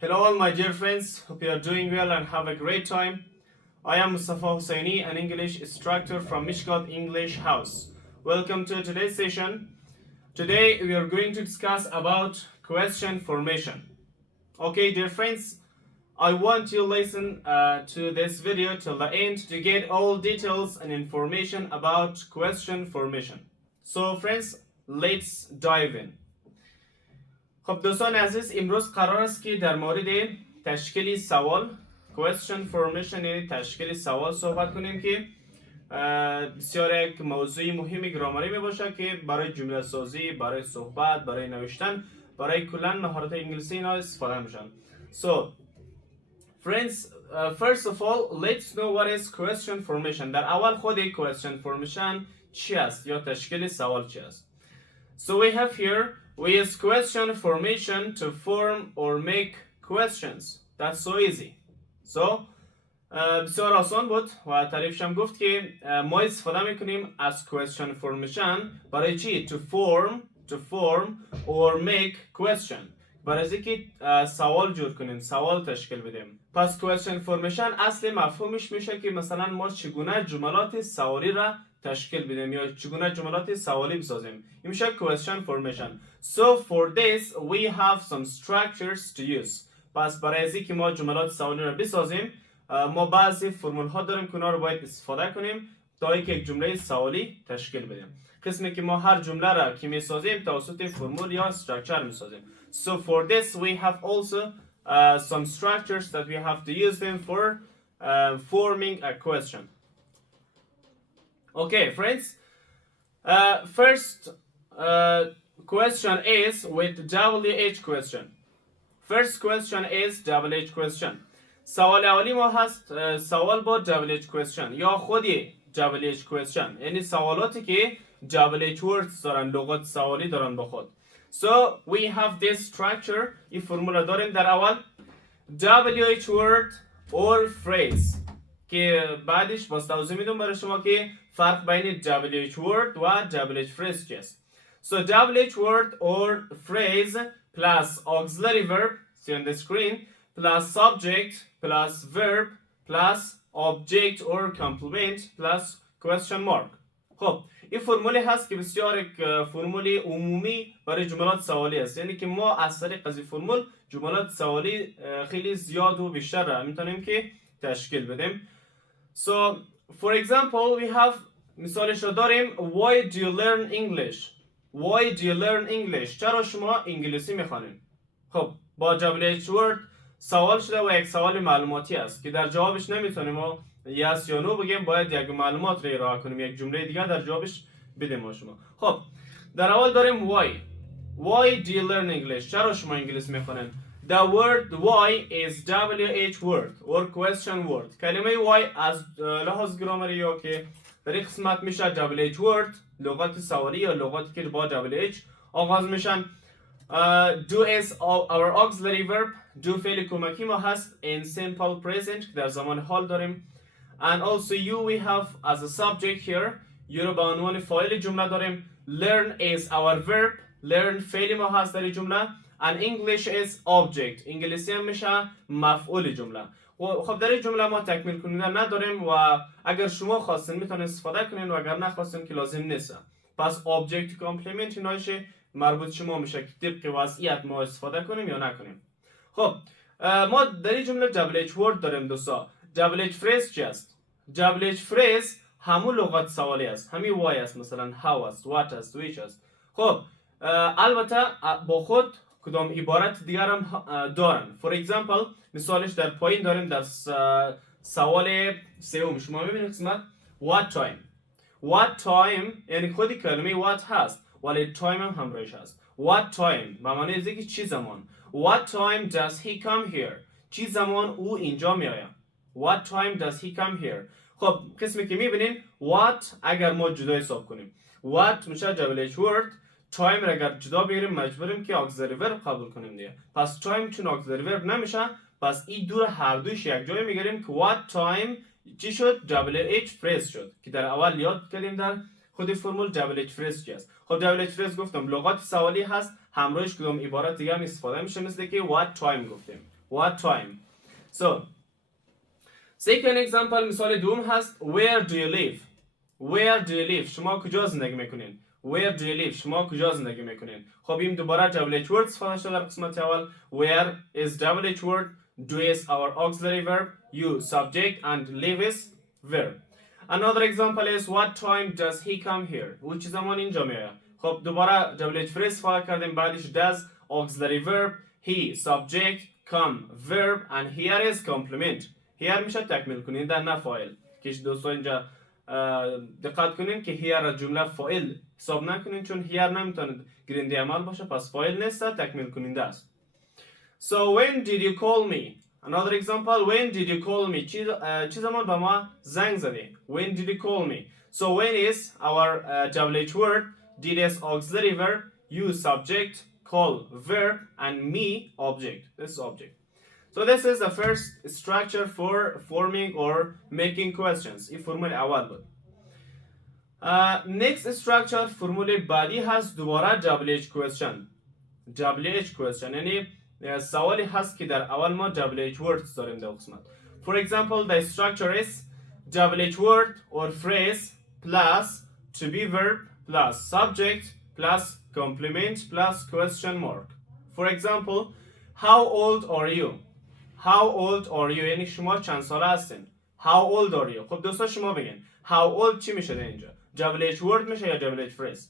Hello all my dear friends, hope you are doing well and have a great time. I am Mustafa Hussaini, an English instructor from Mishkat English House. Welcome to today's session. Today we are going to discuss about question formation. Okay dear friends, I want you to listen to this video till the end to get all details and information about question formation. So friends, let's dive in. خب دوستان عزیز امروز قرار است که در مورد تشکیل سوال question formation یعنی تشکیل سوال صحبت کنیم که بسیار یک موضوع مهمی گرامری می باشه که برای جمله سازی، برای صحبت، برای نوشتن، برای کلا مهارت انگلیسی اینا استفاده میشن. So friends, first of all let's know what is question formation. در اول خود question formation چی است یا تشکیل سوال چی است. So we have here, we use question formation to form or make questions. That's so easy. So بسیار آسان بود و تعریفش هم گفت که ما استفاده میکنیم از question formation برای چی؟ To form or make question. برای اینکه سوال جور کنیم، سوال تشکیل بدیم. پس question formation اصل مفهومش میشه که مثلا ما چگونه جملات سوالی را تشکیل بدیم یا چگونه جملات سوالی بسازیم. این میشه question formation. So for this we have some structures to use. پس برای اینکه ما جملات سوالی را بسازیم ما بعضی فرمول ها داریم که اونا رو باید استفاده کنیم تا اینکه یک جمله سوالی تشکیل بدیم. قسمی که ما هر جمله را که میسازیم توسط فرمول یا structure میسازیم. So for this we have also some structures that we have to use them for forming a question. Okay, friends. First question is with WH question. First question is WH question. سوال اولی ما هست سوال با WH question یا خودی WH question، یعنی سوالاتی که WH words دارن، لغات سوالی دارن با خود. So we have this structure. این فرمولا داریم در اول WH word or phrase که بعدش باز توضیح میدم برای شما که فرق بین WH word و WH phrase چیست. So WH word or phrase plus auxiliary verb, see on the screen, plus subject plus verb plus object or complement plus question mark. خب این فرمولی هست که بسیار یک فرمولی عمومی برای جملات سوالی است، یعنی که ما از طریق از این فرمول جملات سوالی خیلی زیاد و بیشتر را میتونیم که تشکیل بدیم. So for example we have مثالش رو داریم why do you learn English? Why do you learn English? چرا شما انگلیسی میخوانید؟ خب با WH word سوال شده و یک سوال معلوماتی است که در جوابش نمیتونیم ما yes یا no بگیم، باید یک معلومات رو ارائه کنیم، یک جمله دیگه در جوابش بدیم ما شما. خب در اول داریم why do you learn English؟ چرا شما انگلیسی میخوانید؟ The word why is WH word or question word. کلمه why از لحاظ گرامری یا که در این قسمت میشه WH word، لغات سوالی یا لغاتی که با WH آغاز میشن. Do is our auxiliary verb. Do فعل کمکی ما هست in simple present که در زمان حال داریم. And also you we have as a subject here. you رو به عنوان فاعل جمله داریم. Learn is our verb. Learn فعل ما هست در این جمله. And English is object. انگلیسی هم میشه مفعول جمله. خب در این جمله ما تکمیل کننده نداریم و اگر شما خواستین میتونید استفاده کنین و اگر نخواستین که لازم نیست. پس object complement اینایشه مربوط شما میشه که طبق وضعیت ما استفاده کنیم یا نکنیم. خب ما در این جمله WH word داریم دوستا. WH phrase چی است؟ WH phrase همون لغات سوالی است، همین why است، مثلا how است، what است، which است. خب البته با خود کدام عبارت دیگر هم دارن. For example مثالش در پایین داریم در سوال سوم شما میبینید قسمت what time یعنی خودی کلمه what هست ولی time هم همراهش هست. What time به معنی اینه که چی زمان. What time does he come here? چی زمان او اینجا می آید. What time does he come here? خب قسمی که میبینین what اگر ما جدا حساب کنیم what میشه WH word. time را اگر جدا بگیریم مجبوریم که auxiliary verb قبول کنیم دیگه. پس time چون auxiliary verb نمیشه پس این دور هر دوش یک جای میگیریم که what time چی شد؟ WH phrase شد که در اول یاد کردیم در خود فرمول WH phrase چی است. خب WH phrase گفتم لغات سوالی هست، همراهش کدام عبارت دیگه هم استفاده میشه مثل که what time گفتیم. what time. So second example مثال دوم هست where do you live. where do you live شما کجا زندگی میکنین. where do you live شما کجا زندگی میکنین. خب این دوباره WH word استفاده شده در قسمت اول. where is WH word, do is our auxiliary verb, you subject and live is verb. Another example is what time does he come here. which زمان اینجا میاد. خب دوباره WH phrase استفاده کردیم بعدش does auxiliary verb, he subject, come verb and here is complement. here میشه تکمیل کننده نه فاعل. که دوستان اینجا دقت کنین که here جمله فاعل حساب نکنین چون here نمیتونه گرینده عمل باشه پس فاعل نیست تکمیل کننده است. So when did you call me. Another example when did you call me چی زمان به ما زنگ زدی. when did you call me. So when is our WH word, did is auxiliary verb, you subject, call verb and me object. This is object. So this is the first structure for forming or making questions. این فرمول اول بود. Next structure فرمول بعدی هست دوباره WH question. WH question یعنی سوالی هست که در اول ما WH words داریم در قسمت. For example, the structure is WH word or phrase plus to be verb plus subject plus complement plus question mark. For example, how old are you? How old are you یعنی شما چند ساله هستین. How old are you. خب دوستا شما بگین how old چی میشه در اینجا. WH word میشه یا WH phrase.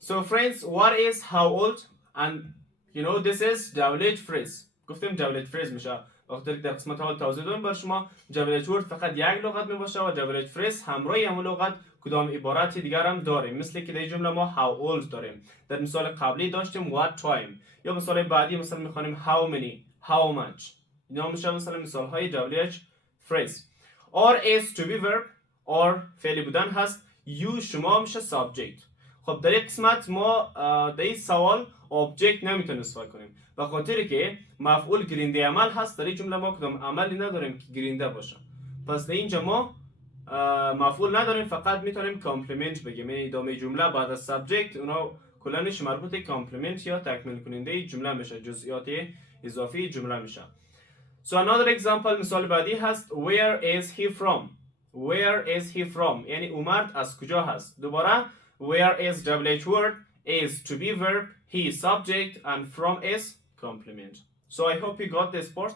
So friends, what is how old and you know this is WH phrase. گفتیم WH phrase میشه. وقتی در قسمت اول توضیح دادم بر شما WH word فقط یک لغت میباشه و WH phrase همراه همون لغت کدام عبارتی دیگر هم داریم. مثل که در جمله ما how old داریم. در مثال قبلی داشتیم what time. یا مثال بعدی مثلا میخوانیم how many, how much. اینا میشه مثلا مثال های WH phrase. or is to be verb or فعلی بودن هست. you شما میشه subject. خب در این قسمت ما در این سوال object نمیتونیم استفاده کنیم به خاطر که مفعول گرینده عمل هست. در این جمله ما کدام عملی نداریم که گرینده باشه پس در اینجا ما مفعول نداریم فقط میتونیم کامپلیمنت بگیم یعنی ادامه جمله بعد از subject اونا کلنش مربوط کامپلیمنت یا تکمیل کننده جمله میشه جزئیات اضافی جمله میشه. So another example مثال بعدی هست where is he from. where is he from یعنی او مرد از کجا هست. دوباره where is WH word, is to be verb, he subject and from is complement. So I hope you got this part.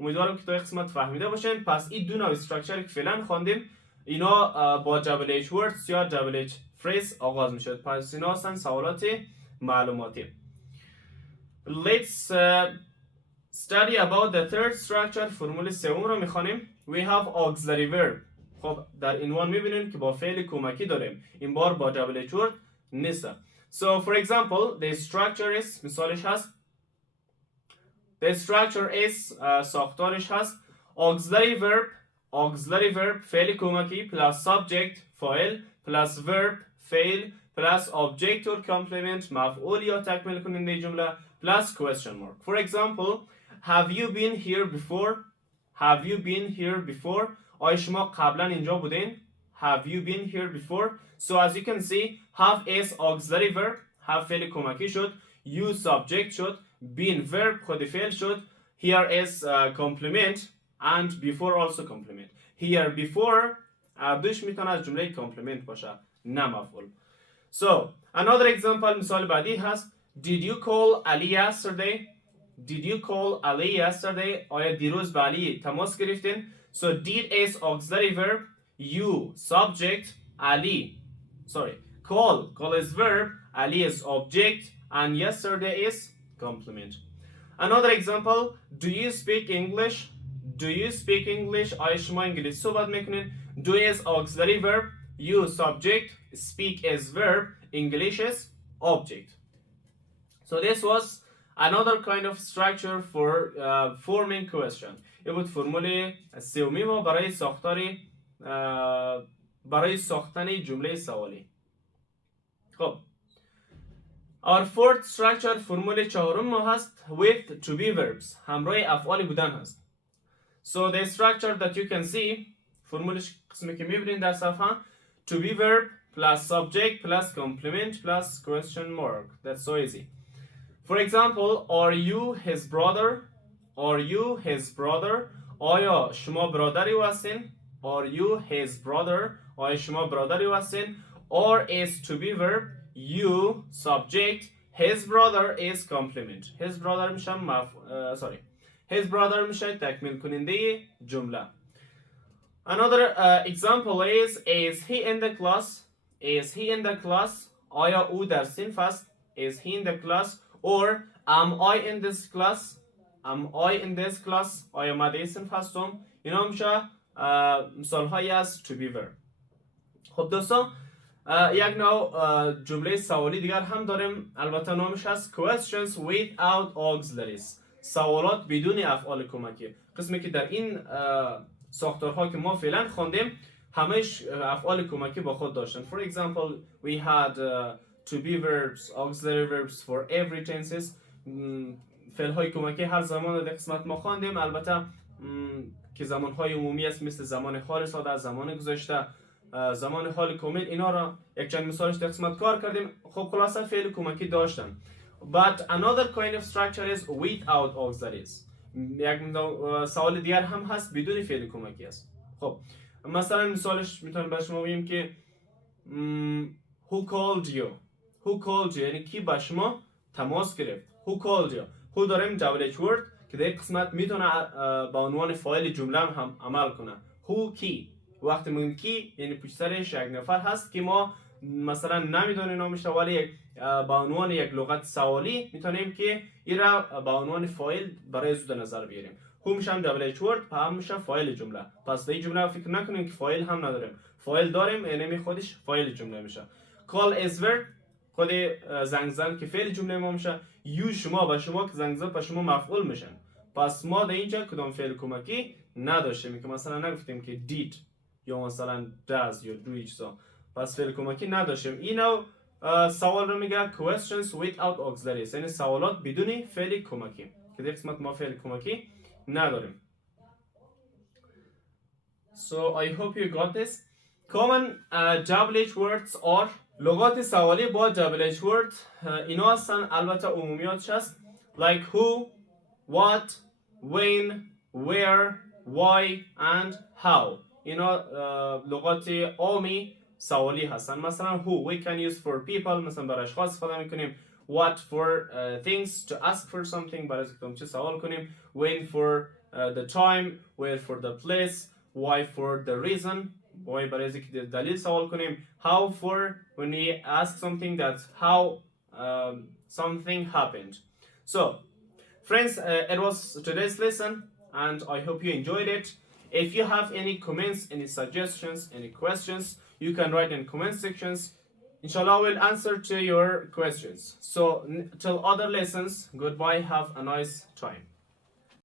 امیدوارم که تا قسمت فهمیده باشین. پس این دو نوع استراکچر که فعلا خواندیم اینا با WH words یا WH phrase آغاز میشه. پس اینا هستن سوالات معلوماتی. Let's study about the third structure. فرمول سوم رو میخوانیم. We have auxiliary verb. خب در عنوان میبینین که با فعل کمکی داریم این بار با WH word نیست. So for example the structure is مثالش هست the structure is ساختارش هست auxiliary verb فعل کمکی plus subject فاعل plus verb فعل plus object or complement مفعول یا تکمیل کننده جمله plus question mark. For example have you been here before. have you been here before آیا شما قبلا اینجا بودین. have you been here before. So as you can see have is auxiliary verb have فعل کمکی شد you subject شد been verb خود فعل شد here is complement and before also complement. here before دوش میتونه از جمله complement باشه نه مفعول. So another example مثال بعدی هست did you call Ali yesterday. did you call Ali yesterday آیا دیروز با علی تماس گرفتین. So did is auxiliary verb, you subject, Ali. Sorry, call is verb, Ali is object, and yesterday is complement. Another example, do you speak English? Do you speak English? آیا شما انگلیسی صحبت میکنین. Do is auxiliary verb, you subject, speak is verb, English is object. So this was another kind of structure for forming question. این بود فرمول سومی ما برای ساختن جمله سوالی. خب our fourth structure فرمول چهارم ما هست with to be verbs همراه افعال بودن هست. So the structure that you can see فرمولش قسمی که میبینید در صفحه to be verb plus subject plus complement plus question mark. That's so easy. For example, are you his brother? Are you his brother? آیا شما برادری او هستین؟ Are you his brother? آیا شما برادری او هستین؟ Or is to be verb you subject his brother is complement. His brother میشه his brother میشه تکمیل کننده جمله. Another example is he in the class? Is he in the class? آیا او در صنف است؟ Is he in the class? Or am I in this class? Am I in this class? آیا من در این صنف هستم؟ اینا میشه مثال هایی از to be verb. خب دوستان یک نوع جمله سوالی دیگر هم داریم، البته نامش هست questions without auxiliaries. سوالات بدون افعال کمکی. قسمی که در این ساختارها که ما فعلا خواندیم همش افعال کمکی با خود داشتن. For example, we had to be verbs, auxiliary verbs for every tenses. فعل های کمکی هر زمان در قسمت ما خواندیم، البته که زمان های عمومی است مثل زمان حال ساده، زمان گذشته، زمان حال کامل، اینا را یک چند مثالش در قسمت کار کردیم. خب خلاصه فعل کمکی داشتن. But another kind of structure is without auxiliaries. یک سوال دیگر هم هست بدون فعل کمکی است. خب مثلا مثالش میتونیم به شما بگیم که who called you. Who called you یعنی کی به شما تماس گرفت. Who called you. who داریم double H word که در قسمت میتونه به عنوان فاعل جمله هم عمل کنه. who کی. وقتی میگیم کی یعنی پشت سرش یک نفر هست که ما مثلا نمیدونیم نامش، ولی به عنوان یک لغت سوالی میتونیم که این را به عنوان فاعل برای زود نظر بیاریم. هو میشه هم دبل اچ ورد، هم میشه فاعل جمله. پس به جمله فکر نکنیم که فاعل هم نداریم، فاعل داریم یعنی خودش فاعل جمله میشه. call is verb، خود زنگ زن که فعل جمله ما میشه. یو شما و شما که زنگ زن به شما مفعول میشن. پس ما در اینجا کدام فعل کمکی نداشتیم که مثلا نگفتیم که did یا مثلا does یا do چیزا، پس فعل کمکی نداشتیم. اینو سوال رو میگه questions without auxiliaries، یعنی سوالات بدون فعل کمکی که در قسمت ما فعل کمکی نداریم. So I hope you got this. Common double H words are لغات سوالی با double H word اینا هستن، البته عمومیاتش هست like who, what, when, where, why and how. اینا لغات عامی سوالی هستن. مثلا who we can use for people، مثلا برای اشخاص استفاده میکنیم. what for things to ask for something، برای اینکه چه سوال کنیم. when for the time، where for the place، why for the reason، why برای اینکه دلیل سوال کنیم. how for when we ask something that's how something happened. So friends, it was today's lesson and I hope you enjoyed it. If you have any comments, any suggestions, any questions, you can write in comment sections. Inshallah, we'll answer to your questions. So till other lessons, goodbye, have a nice time.